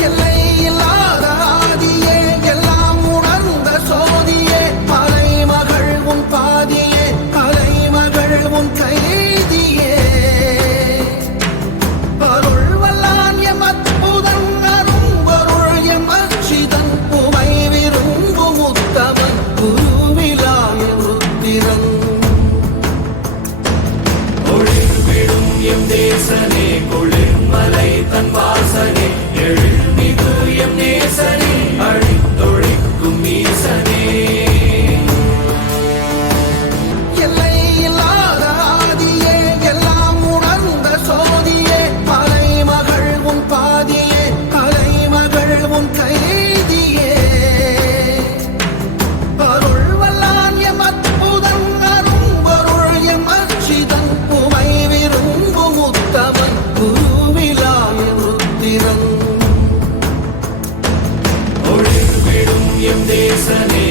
எல்லை இல்லாத ஆதியே எல்லாம் உணர்ந்த சோதியே மலைமகள் உன் பாதியே கலைமகள் உன் கைதியே அருள் வல்லான் எம் அற்புதன் அரும்பொருள் எம் அச்சிதன் உமை விரும்பும் உத்தமன் குருவிலாய ருத்திரன் ஒளிர்விடும் எம் தேசனே குளிர்மலை தன் வாசனே எழில்மிகு எம் நேசனே அழித்தொழிக்கும் ஈசனே எல்லை இல்லாத ஆதியே எல்லாம் உணர்ந்த சோதியே மலைமகள் உன் பாதியே கலைமகள் உன் கைதியே அருள் வல்லான் எம் அற்புதன் அரும்பொருள் எம் அச்சிதன் உமை விரும்பும் உத்தமன் குருவிலாய ருத்திரன் ஒளிர்விடும் எம் தேசனே